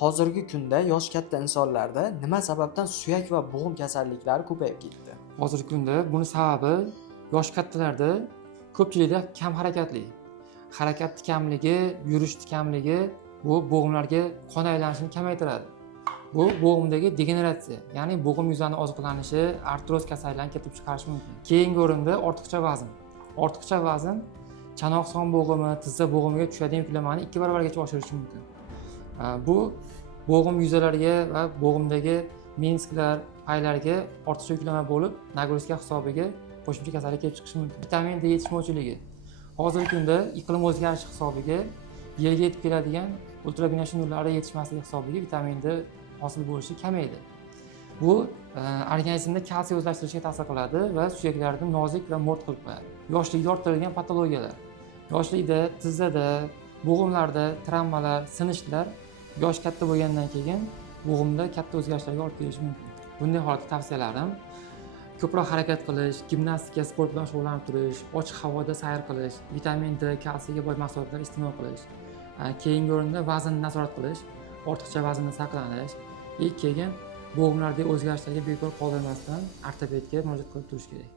Hozirgi kunda yoshi katta insonlarda nima sababdan suyak va bo'g'im kasalliklari ko'payib ketdi? Hozirgi kunda buni sababi yosh kattalarda ko'pchilikda kam harakatli. Harakat kamligi, yurish kamligi bu bo'g'imlarga qon aylanishini kamaytiradi. Bu bo'g'imdagi degeneratsiya, ya'ni bo'g'im yuzlarining oziqlanishi, artroz kasalliklarini keltirib chiqarishi mumkin. Keyingi o'rinda ortiqcha vazn. Ortiqcha vazn chanoq son bo'g'imi, tizza bo'g'imiga tushadigan yuklamani 2 barobargacha oshirishi mumkin. Bu bo'g'im yuzalariga va bo'g'imdagi menisklar, paylarga ortiqcha yuklama bo'lib, nagruzka hisobiga qo'shimcha kasallik kelib chiqishi mumkin. Vitamin D yetishmovchiligi. Hozirgi kunda iqlim o'zgarishi hisobiga yerga yetib keladigan ultrabino'sh nurlari yetishmasligi hisobiga vitamin D hosil bo'lishi kamaydi. Bu organizmda kalsiy o'zlashtirishga ta'sir qiladi va suyaklarni nozik va mo'rt qilib qo'yadi. Yoshlikda orttirilgan patologiyalar. Yoshlikda, tizzada, bo'g'imlarda travmalar, sinishlar yosh katta bo'lgandan keyin bo'g'imda katta o'zgarishlarga olib kelishi mumkin. Bunday holatda tavsiyalarim ko'proq harakat qilish, gimnastika, sport bilan shug'ullanib turish, ochiq havoda sayr qilish, vitamin D, kalsiyga boy mahsulotlar iste'mol qilish. Keyingi o'rinda vaznni nazorat qilish, ortiqcha vazndan saqlanish, keyin bo'g'imlardagi o'zgarishlarga bekor qoldirmasdan ortopedga murojaat qilib turish kerak.